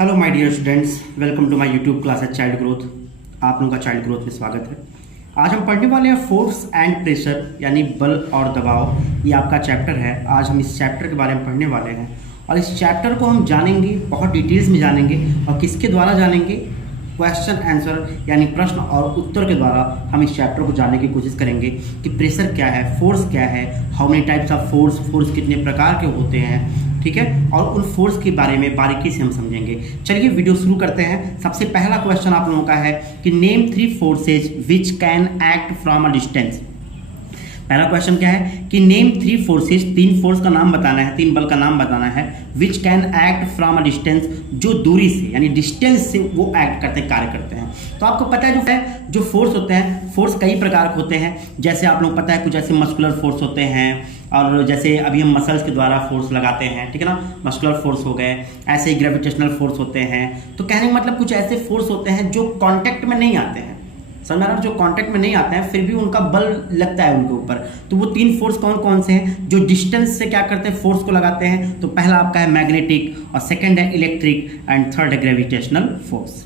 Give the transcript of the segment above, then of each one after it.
Hello my dear students, welcome to my YouTube class at child growth. आप लोगों का child growth में स्वागत है। आज हम पढ़ने वाले हैं फोर्स एंड प्रेशर, यानी बल और दबाव। ये आपका चैप्टर है। आज हम इस चैप्टर के बारे में पढ़ने वाले हैं और इस चैप्टर को हम जानेंगे, बहुत डिटेल्स में जानेंगे। और किसके द्वारा जानेंगे? क्वेश्चन आंसर यानी प्रश्न और उत्तर के द्वारा हम इस चैप्टर को जानने की कोशिश करेंगे कि प्रेशर क्या है, फोर्स क्या है, how many types of force कितने प्रकार के होते हैं, ठीक है। और उन फोर्स के बारे में बारीकी से हम समझेंगे। चलिए वीडियो शुरू करते हैं। सबसे पहला क्वेश्चन आप लोगों का है कि name 3 forces which can act from a distance. पहला क्वेश्चन क्या है कि नेम 3 फोर्सेज, 3 फोर्स का नाम बताना है, 3 बल का नाम बताना है। Which can act from a distance, जो दूरी से यानी डिस्टेंस से वो एक्ट करते हैं, कार्य करते हैं। तो आपको पता है जो फोर्स होते हैं, फोर्स कई प्रकार के होते हैं। जैसे आप लोग पता है कुछ ऐसे मस्कुलर फोर्स होते हैं, और जैसे अभी हम मसल्स के द्वारा फोर्स लगाते हैं, ठीक है ना, मस्कुलर फोर्स हो गए। ऐसे ही ग्रेविटेशनल फोर्स होते हैं। तो कहने का मतलब कुछ ऐसे फोर्स होते हैं जो कांटेक्ट में नहीं आते हैं, समझ में आ रहा है? जो कांटेक्ट में नहीं आते हैं फिर भी उनका बल लगता है उनके ऊपर। तो वो 3 फोर्स कौन कौन से हैं जो डिस्टेंस से क्या करते हैं, फोर्स को लगाते हैं? तो पहला आपका है मैग्नेटिक, और सेकंड है इलेक्ट्रिक, एंड थर्ड है ग्रेविटेशनल फोर्स।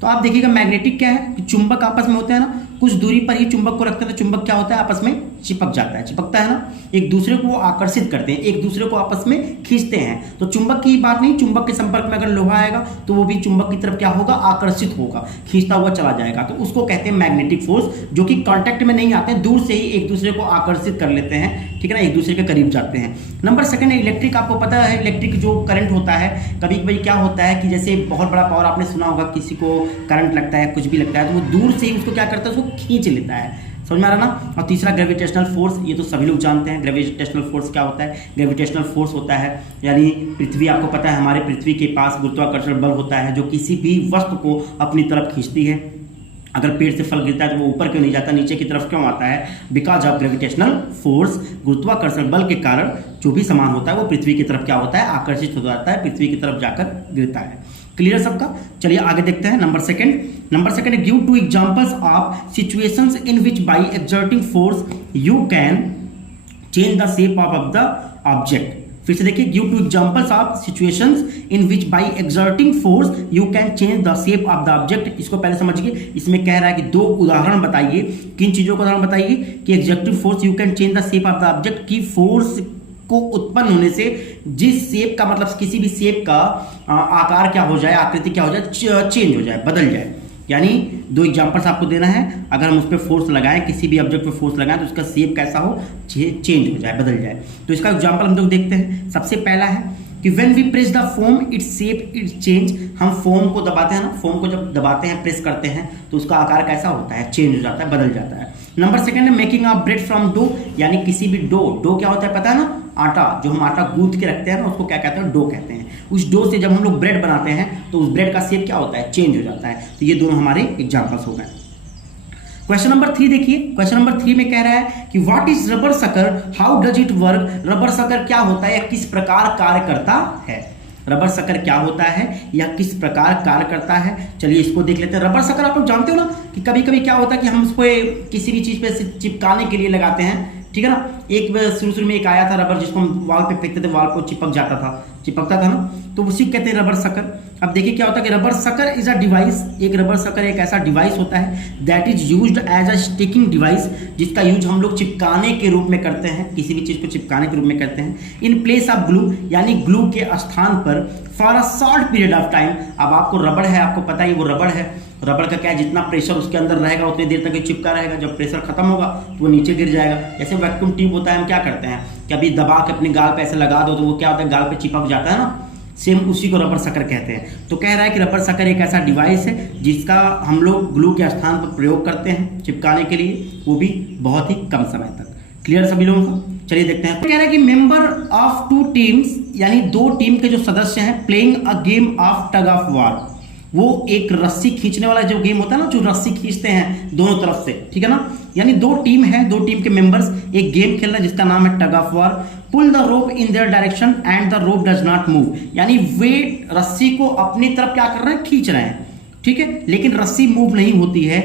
तो आप देखिएगा मैग्नेटिक क्या है कि चुंबक आपस में होते हैं ना, कुछ दूरी पर ही चुंबक को रखते हैं तो चुंबक क्या होता है, आपस में चिपक जाता है, चिपकता है ना, एक दूसरे को आकर्षित करते हैं, एक दूसरे को आपस में खींचते हैं। तो चुंबक की बात नहीं, चुंबक के संपर्क में अगर लोहा आएगा तो वो भी चुंबक की तरफ क्या होगा, आकर्षित होगा, खींचता हुआ चला जाएगा। तो उसको कहते हैं मैग्नेटिक फोर्स, जो कि कांटेक्ट में नहीं आते हैं, दूर से ही एक दूसरे को आकर्षित कर लेते हैं, ठीक है ना, एक दूसरे के करीब जाते हैं। नंबर सेकंड है इलेक्ट्रिक। आपको पता है इलेक्ट्रिक जो करंट होता है, कभी कभी क्या होता है कि जैसे बहुत बड़ा पावर, आपने सुना होगा किसी को करंट लगता है, कुछ भी लगता है, तो वो दूर से ही उसको क्या करता है, उसको खींच लेता है, समझ में आ रहा ना। और तीसरा ग्रेविटेशनल फोर्स, ये तो सभी लोग जानते हैं। ग्रेविटेशनल फोर्स क्या होता है? ग्रेविटेशनल फोर्स होता है यानी पृथ्वी, आपको पता है हमारे पृथ्वी के पास गुरुत्वाकर्षण बल होता है जो किसी भी वस्तु को अपनी तरफ खींचती है। अगर पेड़ से फल गिरता है तो वो ऊपर क्यों नहीं जाता, नीचे की तरफ क्यों आता है? बिकॉज ऑफ ग्रेविटेशनल फोर्स, गुरुत्वाकर्षण बल के कारण जो भी सामान होता है वो पृथ्वी की तरफ क्या होता है, आकर्षित हो जाता है, पृथ्वी की तरफ जाकर गिरता है। क्लियर सबका? चलिए आगे देखते हैं। Number second, give 2 examples of situations in which bye exerting force you can change the shape of the object. फिर से देखिए, give 2 examples of situations in which bye exerting force you can change the shape of the object. इसको पहले समझिए। इसमें कह रहा है कि 2 उदाहरण बताइए। किन चीजों का उदाहरण बताइए? कि exerting force you can change the shape of the object, की फोर्स को उत्पन्न होने से जिस शेप का, मतलब किसी भी शेप का आकार क्या हो जाए, आकृति क्या हो जाए, चेंज हो जाए, बदल जाए। यानी 2 एग्जांपल्स आपको देना है। अगर हम उस पर फोर्स लगाएं, किसी भी ऑब्जेक्ट पे फोर्स लगाएं, तो उसका शेप कैसा हो, चेंज हो जाए, बदल जाए। तो इसका एग्जांपल हम लोग देखते हैं। सबसे पहला है कि when we press the foam its shape its change. हम फोम को दबाते हैं ना, फोम को जब दबाते हैं, प्रेस करते हैं, तो उसका आकार कैसा होता है, चेंज हो जाता है, बदल जाता है। नंबर सेकंड है making a bread from dough, यानी किसी भी डो क्या होता है पता है ना, आटा, जो हम आटा गूंथ के रखते हैं ना, उसको क्या कहते हैं, डो कहते हैं। उस डो से जब हम लोग ब्रेड बनाते हैं तो उस ब्रेड का शेप क्या होता है, चेंज हो जाता है। तो ये दोनों हमारे एग्जांपल्स हो गए। क्वेश्चन नंबर 3 देखिए। क्वेश्चन नंबर 3 में कह रहा है कि what is rubber sucker, how does it work. Rubber sucker क्या होता है या किस प्रकार कार्य करता है? रबर सकर क्या होता है या किस प्रकार कार्य करता है? चलिए इसको देख लेते हैं। रबर सकर आप लोग जानते हो ना कि कभी कभी क्या होता है कि हम उसको किसी भी चीज पे चिपकाने के लिए लगाते हैं, ठीक है ना। एक शुरू में एक आया था रबर, जिसको हम वॉल पे फेंकते थे, वॉल को चिपकता था ना, तो उसी को कहते हैं रबर सकर। अब देखिए क्या होता है कि rubber sucker is a device, एक रबर सकर एक ऐसा डिवाइस होता है that is used as a sticking device, जिसका यूज हम लोग चिपकाने के रूप में करते हैं, किसी भी चीज को चिपकाने के रूप में करते हैं। इन प्लेस ऑफ ग्लू, यानी ग्लू के स्थान पर, for a short period of time. अब आपको रबड़ है, आपको पता ही वो रबड़ है, रबड़ का क्या है, जितना प्रेशर उसके अंदर रहेगा उतनी देर तक चिपका रहेगा, जब प्रेशर खत्म होगा तो वो नीचे गिर जाएगा। जैसे वैक्यूम ट्यूब होता है, हम क्या करते हैं, कभी दबा के अपने गाल पे ऐसे लगा दो तो वो क्या होता है, गाल पे चिपक जाता है ना, सेम उसी को रबर सकर कहते हैं। तो कह रहा है कि रबर सकर एक ऐसा डिवाइस है जिसका हम लोग ग्लू के स्थान पर प्रयोग करते हैं चिपकाने के लिए, वो भी बहुत ही कम समय तक। क्लियर सभी लोगों को? चलिए देखते हैं। तो कह रहा है कि मेंबर ऑफ 2 टीम्स, यानी 2 टीम के जो सदस्य हैं, playing a game of tug of वार, वो एक रस्सी खींचने वाला जो गेम होता है ना, जो रस्सी खींचते हैं दोनों तरफ से, ठीक है ना। यानी 2 टीम है, 2 टीम के मेंबर्स एक गेम खेल रहे हैं जिसका नाम है tug of war. Pull the rope in their direction and the rope does not move, यानी वे रस्सी को अपनी तरफ क्या कर रहे हैं, खींच रहे हैं, ठीक है, लेकिन रस्सी मूव नहीं होती है।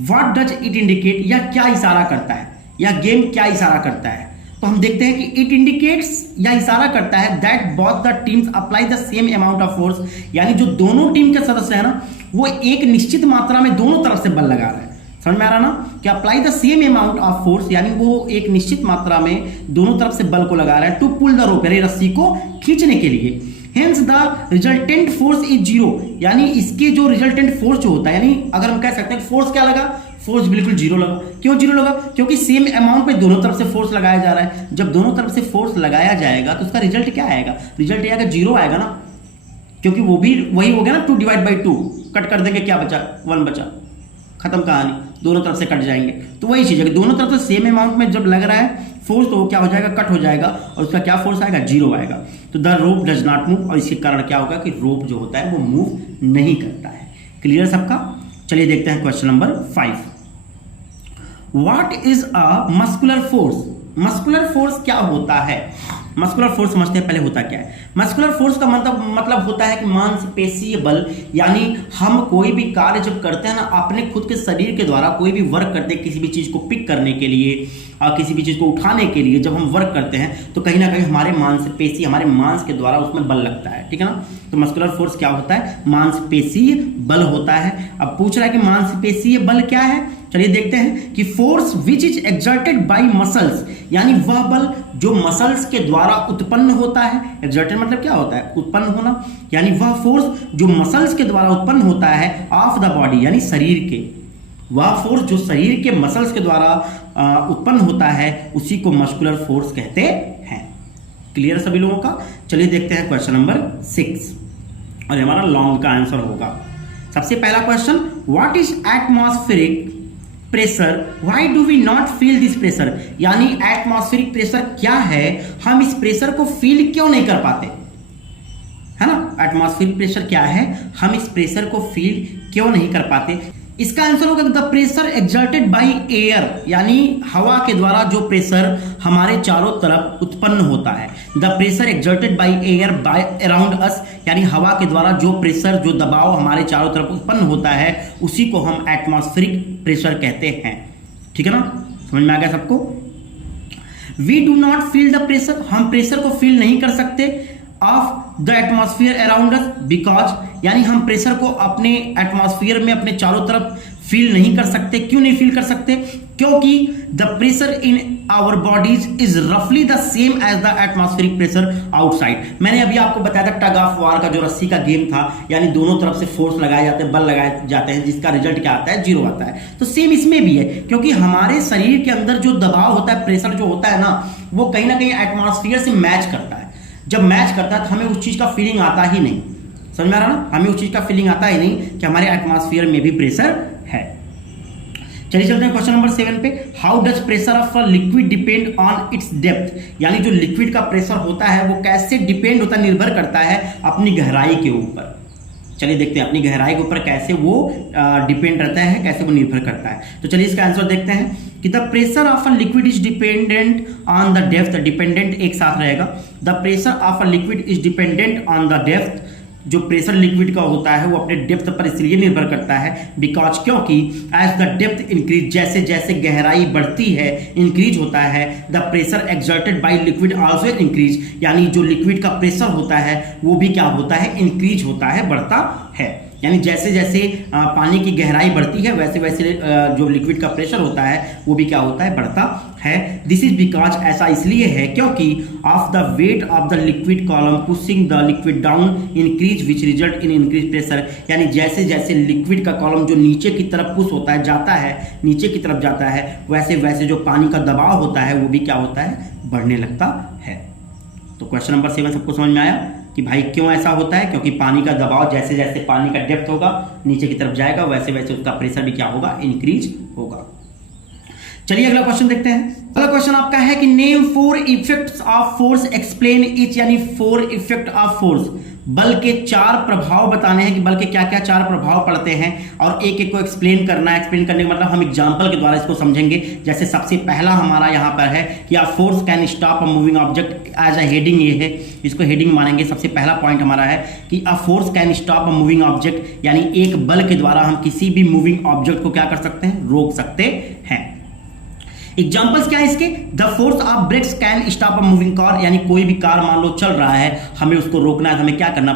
व्हाट डज इट इंडिकेट, या क्या इशारा करता है, या गेम क्या इशारा करता है? तो तो हम देखते हैं कि इट इंडिकेट्स या इशारा करता है that both the teams apply the same amount of force, यानी जो दोनों टीम के सदस्य हैं ना वो एक निश्चित मात्रा में दोनों तरफ से बल लगा रहे हैं। समझ में आ रहा ना कि apply the same amount of force, यानी वो एक निश्चित मात्रा में दोनों तरफ से बल को लगा रहा है टू पुल द रोप, यानी रस्सी को खींचने के लिए। Hence the resultant force is zero, यानी इसके जो रिजल्टेंट फोर्स जो होता है, यानी अगर हम कह सकते हैं फोर्स क्या लगा, फोर्स बिल्कुल जीरो लगा। क्यों जीरो लगा? क्योंकि सेम अमाउंट पे दोनों तरफ से फोर्स लगाया जा रहा है। जब दोनों तरफ से फोर्स लगाया जाएगा तो उसका रिजल्ट क्या आएगा? रिजल्ट आएगा जीरो आएगा ना, क्योंकि वो भी वही हो गया ना, 2 डिवाइड बाई 2, कट कर देंगे क्या बचा? 1 बचा, खत्म कहानी, दोनों तरफ से कट जाएंगे। तो वही चीज है कि दोनों तरफ से सेम अमाउंट में जब लग रहा है फोर्स तो वो क्या हो जाएगा? कट हो जाएगा और उसका क्या फोर्स आएगा? जीरो आएगा। तो the rope does not move, और इसके कारण क्या होगा कि रोप जो होता है वो मूव नहीं करता है। क्लियर सबका? चलिए देखते हैं question number 5। What is a muscular force? Muscular force क्या होता है? मस्कुलर फोर्स समझते हैं पहले होता क्या है। मस्कुलर फोर्स का मतलब होता है कि मांसपेशीय बल, यानी हम कोई भी कार्य जब करते हैं ना अपने खुद के शरीर के द्वारा, कोई भी वर्क करते हैं किसी भी चीज को पिक करने के लिए और किसी भी चीज को उठाने के लिए, जब हम वर्क करते हैं तो कहीं ना कहीं हमारे मांसपेशी, हमारे मांस के द्वारा उसमें बल लगता है, ठीक है ना। तो मस्कुलर फोर्स क्या होता है? मांसपेशीय बल होता है। अब पूछ रहा है कि मांसपेशीय बल क्या है, चलिए देखते हैं कि force which is exerted by muscles, यानी वह बल जो मसल्स के द्वारा उत्पन्न होता है। एक्सर्टेड मतलब क्या होता है? उत्पन्न होना, यानी वह फोर्स जो मसल्स के द्वारा उत्पन्न होता है ऑफ द बॉडी, यानी शरीर के, वह फोर्स जो शरीर के मसल्स के द्वारा उत्पन्न होता है उसी को मस्कुलर फोर्स कहते हैं। क्लियर सभी लोगों का? चलिए देखते हैं क्वेश्चन नंबर 6 और हमारा लॉन्ग का आंसर होगा। सबसे पहला question, what is atmospheric pressure, why do we not feel this pressure, यानी एटमॉस्फेरिक प्रेशर क्या है, हम इस प्रेशर को फील क्यों नहीं कर पाते, है ना। एटमॉस्फेरिक प्रेशर क्या है, हम इस प्रेशर को फील क्यों नहीं कर पाते? इसका आंसर होगा the pressure exerted by air, यानी हवा के द्वारा जो प्रेशर हमारे चारों तरफ उत्पन्न होता है। The pressure exerted by air by around us, यानी हवा के द्वारा जो प्रेशर, जो दबाव हमारे चारों तरफ उत्पन्न होता है उसी को हम एटमॉस्फेरिक प्रेशर कहते हैं। ठीक है ना, समझ में आ गया सबको? We do not feel the pressure, हम प्रेशर को फील नहीं कर सकते of the atmosphere around us because, यानी हम प्रेशर को अपने एटमॉस्फेयर में अपने चारों तरफ फील नहीं कर सकते। क्यों नहीं फील कर सकते? क्योंकि the pressure in our bodies is रफली the same as the atmospheric pressure outside. मैंने अभी आपको बताया था टग ऑफ वार का जो रस्सी का गेम था, यानी दोनों तरफ से फोर्स लगाए जाते हैं, बल लगाए जाते हैं, जिसका रिजल्ट क्या आता है? जीरो आता है। तो सेम इसमें भी है, क्योंकि हमारे शरीर के अंदर जो दबाव होता है, प्रेशर जो होता है ना, वो कहीं ना कहीं एटमॉस्फेयर से मैच करता है। जब मैच करता है तो हमें उस चीज का फीलिंग आता ही नहीं। समझ में आ रहा ना? हमें उस चीज का फीलिंग आता ही नहीं कि हमारे एटमॉस्फेयर में भी प्रेशर है। चलिए चलते हैं क्वेश्चन नंबर 7 पे। How does pressure of a liquid depend on it's depth, यानी जो लिक्विड का प्रेशर होता है वो कैसे डिपेंड होता है, निर्भर करता है अपनी गहराई के ऊपर। चलिए देखते हैं अपनी गहराई के ऊपर कैसे वो डिपेंड रहता है, कैसे वो निर्भर करता है। तो चलिए इसका आंसर देखते हैं कि the pressure of a liquid is dependent on the depth, dependent एक साथ रहेगा। The pressure of a liquid is dependent on the depth, जो प्रेशर लिक्विड का होता है वो अपने डेप्थ पर इसलिए निर्भर करता है बिकॉज, क्योंकि एज द डेप्थ इंक्रीज, जैसे जैसे गहराई बढ़ती है, इंक्रीज होता है, the pressure exerted by liquid also increase, यानी जो लिक्विड का प्रेशर होता है वो भी क्या होता है? इंक्रीज होता है, बढ़ता है। यानी जैसे जैसे पानी की गहराई बढ़ती है वैसे वैसे जो लिक्विड का प्रेशर होता है वो भी क्या होता है? बढ़ता है। दिस इज बिकॉज, ऐसा इसलिए है क्योंकि of the weight of the liquid column pushing the liquid down increase which result in increase pressure, यानी जैसे जैसे लिक्विड का कॉलम जो नीचे की तरफ पुश होता है, जाता है, नीचे की तरफ जाता है, वैसे वैसे जो पानी का दबाव होता है वो भी क्या होता है? बढ़ने लगता है। तो क्वेश्चन नंबर 7 सबको समझ में आया कि भाई क्यों ऐसा होता है? क्योंकि पानी का दबाव जैसे जैसे पानी का डेप्थ होगा, नीचे की तरफ जाएगा, वैसे वैसे उसका प्रेशर भी क्या होगा? इंक्रीज होगा। चलिए अगला क्वेश्चन देखते हैं। अगला क्वेश्चन आपका है कि name 4 effects of force, explain etch, यानी 4 इफेक्ट ऑफ फोर्स, बल के 4 प्रभाव बताने हैं कि बल के क्या क्या 4 प्रभाव पड़ते हैं और एक एक को एक्सप्लेन करना है। एक्सप्लेन करने का मतलब हम एग्जांपल के द्वारा इसको समझेंगे। जैसे सबसे पहला हमारा यहाँ पर है कि a force can stop a moving object, as a heading ये है, इसको हेडिंग मानेंगे। सबसे पहला पॉइंट हमारा है कि a force can stop a moving object, यानी एक बल के द्वारा हम किसी भी मूविंग ऑब्जेक्ट को क्या कर सकते हैं? रोक सकते हैं। एग्जाम्पल्स क्या है इसके? The force of brakes can stop a moving car, यानी कोई भी कार मान लो चल रहा है, हमें उसको रोकना है, हमें क्या करना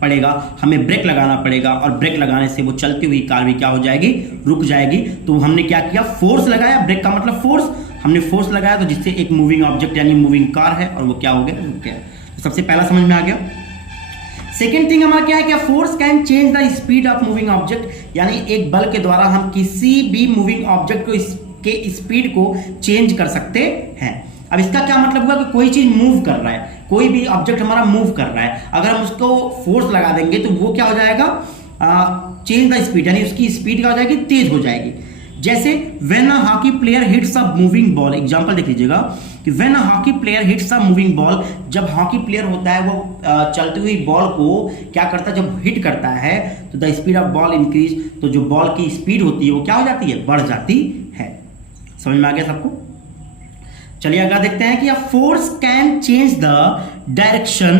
पड़ेगा, हमें ब्रेक लगाना पड़ेगा, और ब्रेक लगाने से वो चलती हुई कार भी क्या हो जाएगी, रुक जाएगी। तो हमने क्या किया, फोर्स लगाया, ब्रेक का मतलब फोर्स, हमने फोर्स लगाया तो जिससे एक मूविंग ऑब्जेक्ट यानी मूविंग कार है और वो क्या हो गया, रुक गया। तो सबसे पहला समझ में आ गया। सेकेंड थिंग हमारा क्या है, क्या force can change the speed of moving object, यानी एक बल के द्वारा हम किसी भी मूविंग ऑब्जेक्ट को के स्पीड को चेंज कर सकते हैं। अब इसका क्या मतलब हुआ कि कोई चीज मूव कर रहा है, कोई भी ऑब्जेक्ट हमारा मूव कर रहा है, अगर हम उसको फोर्स लगा देंगे तो वो क्या हो जाएगा, चेंज द स्पीड, यानी उसकी स्पीड क्या हो जाएगी, तेज हो जाएगी। जैसे when a hockey player hits a moving ball, example देख लीजिएगा कि when a hockey player hits a moving ball, जब हॉकी प्लेयर होता है वो चलती हुई बॉल को क्या करता है, जब हिट करता है तो the speed of ball increase, तो जो बॉल की स्पीड होती है वो क्या हो जाती है, बढ़ जाती है। समझ में आ गया सबको? चलिए अगला देखते हैं कि a force can change the direction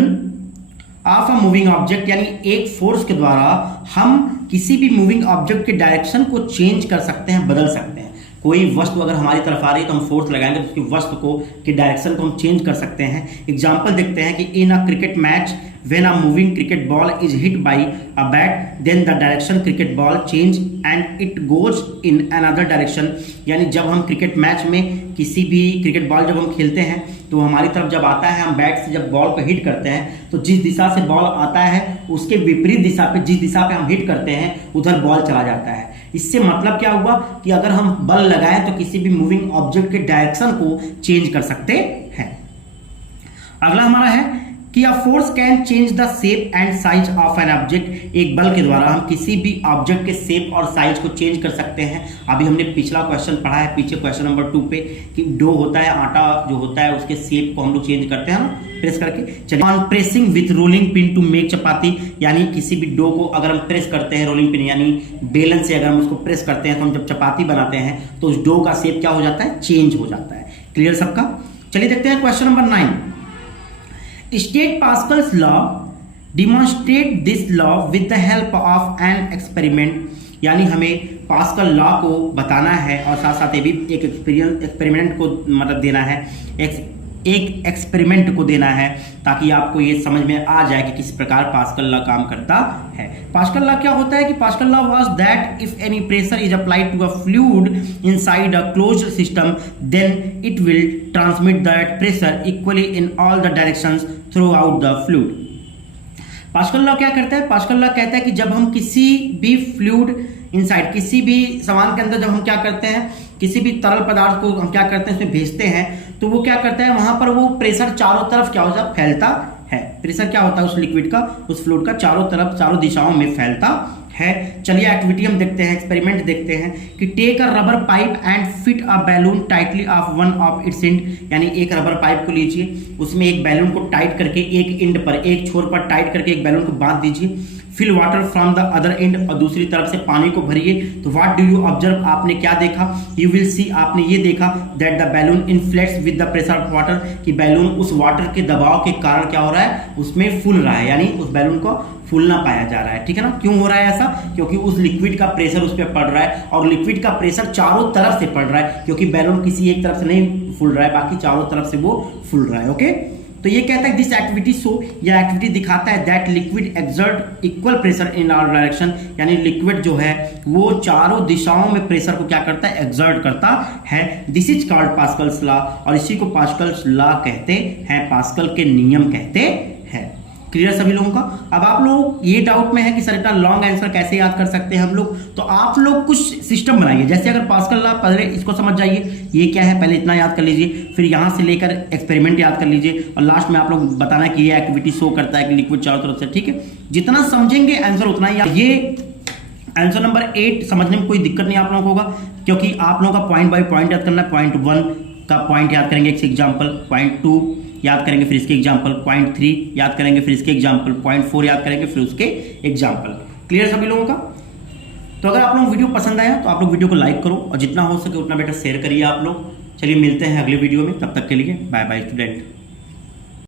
of a moving object, यानी एक फोर्स के द्वारा हम किसी भी मूविंग ऑब्जेक्ट के डायरेक्शन को चेंज कर सकते हैं, बदल सकते हैं। कोई वस्तु अगर हमारी तरफ आ रही है तो हम फोर्स लगाएंगे तो उसकी वस्तु को की डायरेक्शन को हम चेंज कर सकते हैं। एग्जांपल देखते हैं कि in a cricket match when a moving cricket ball is hit by a bat, then the direction cricket ball change and it goes in another direction, यानी जब हम क्रिकेट मैच में किसी भी क्रिकेट बॉल जब हम खेलते हैं तो हमारी तरफ जब आता है, हम बैट से जब बॉल को हिट करते हैं तो जिस दिशा से बॉल आता है उसके विपरीत दिशा पे, जिस दिशा पे हम हिट करते हैं उधर बॉल चला जाता है। इससे मतलब क्या हुआ कि अगर हम बल लगाएं तो किसी भी मूविंग ऑब्जेक्ट के डायरेक्शन को चेंज कर सकते हैं। अगला हमारा है कि a force can change the shape and size of an object, एक बल के द्वारा हम किसी भी ऑब्जेक्ट के शेप और साइज को चेंज कर सकते हैं। अभी हमने पिछला क्वेश्चन पढ़ा है, पीछे क्वेश्चन नंबर 2 पे, कि डो होता है, आटा जो होता है उसके शेप को हम लोग चेंज करते हैं ना, प्रेस करके। चलिए, on pressing with rolling pin to make chapati, यानी किसी भी डो को अगर हम प्रेस करते हैं, रोलिंग पिन यानी बेलन से अगर हम उसको प्रेस करते हैं तो हम जब चपाती बनाते हैं तो उस डो का शेप क्या हो जाता है, चेंज हो जाता है। क्लियर सबका? चलिए देखते हैं question number 9। State Pascal's law, demonstrate this law with the help of an experiment, यानी हमें पास्कल लॉ को बताना है और साथ साथ ये भी एक एक्सपेरिमेंट को मतलब देना है, एक एक्सपेरिमेंट को देना है ताकि आपको ये समझ में आ जाए कि किस प्रकार पास्कल लॉ काम करता है। पास्कल लॉ क्या होता है कि Pascal law was that if any pressure is applied to a fluid inside a closed system then it will transmit that pressure equally in all the directions throughout the fluid. Pascal law क्या करता है? Pascal law कहता है कि जब हम किसी भी फ्लूइड इनसाइड, किसी भी सामान के अंदर जब हम क्या करते हैं, किसी भी तरल पदार्थ को हम क्या करते हैं, उसमें भेजते हैं, तो वो क्या करता है, वहां पर वो प्रेशर चारों तरफ क्या हो जाता, फैलता है। प्रेशर क्या होता है उस लिक्विड का, उस फ्लूइड का चारों तरफ, चारों दिशाओं में फैलता है। चलिए एक्टिविटी हम देखते हैं, एक्सपेरिमेंट देखते हैं कि take a rubber pipe and fit a balloon tightly of one of its end, यानी एक रबर पाइप को लीजिए, उसमें एक बैलून को टाइट करके एक एंड पर, एक छोर पर टाइट करके एक बैलून को बांध दीजिए। Fill water from the other end, और दूसरी तरफ से पानी को भरिए। तो व्हाट डू यू ऑब्जर्व, आपने क्या देखा, यू विल सी, आपने ये देखा that the balloon inflates with the pressure of water, कि बैलून उस वाटर के दबाव के कारण क्या हो रहा है, उसमें फूल रहा है, यानी उस बैलून को फूलना पाया जा रहा है। ठीक है ना? क्यों हो रहा है ऐसा? क्योंकि उस लिक्विड का प्रेशर उस पर पड़ रहा है, और लिक्विड का प्रेशर चारों तरफ से पड़ रहा है, क्योंकि बैलून किसी एक तरफ से नहीं फूल रहा है, बाकी चारों तरफ से वो फूल रहा है। ओके, तो ये कहता है दिस एक्टिविटी शो, यह एक्टिविटी दिखाता है that liquid exert equal pressure in all direction, यानी लिक्विड जो है वो चारों दिशाओं में प्रेशर को क्या करता है, एक्सर्ट करता है। This is called Pascal's law, और इसी को पास्कल्स लॉ कहते हैं, पास्कल के नियम कहते हैं। क्लियर सभी लोगों का? अब आप लोग ये डाउट में है कि सर इतना लॉन्ग आंसर कैसे याद कर सकते हैं हम लोग, तो आप लोग कुछ सिस्टम बनाइए। जैसे अगर पास्कल लॉ, पहले इसको समझ जाइए ये क्या है, पहले इतना याद कर लीजिए, फिर यहाँ से लेकर एक्सपेरिमेंट याद कर लीजिए, और लास्ट में आप लोग बताना कि ये एक्टिविटी शो करता है कि लिक्विड चारों तरफ से। ठीक है, जितना समझेंगे आंसर उतना ही। ये आंसर नंबर 8 समझने में कोई दिक्कत नहीं आप लोगों को होगा, क्योंकि आप लोगों का पॉइंट बाई पॉइंट याद करना है। पॉइंट 1 का पॉइंट याद करेंगे, एक एग्जाम्पल, पॉइंट 2 याद करेंगे, फिर इसके एग्जाम्पल, पॉइंट 3 याद करेंगे, फिर इसके एग्जाम्पल, पॉइंट 4 याद करेंगे, फिर उसके एग्जाम्पल। क्लियर सभी लोगों का? तो अगर आप लोगों को वीडियो पसंद आया तो आप लोग वीडियो को लाइक करो, और जितना हो सके उतना बेटर शेयर करिए आप लोग। चलिए मिलते हैं अगले वीडियो में, तब तक के लिए बाय बाय स्टूडेंट।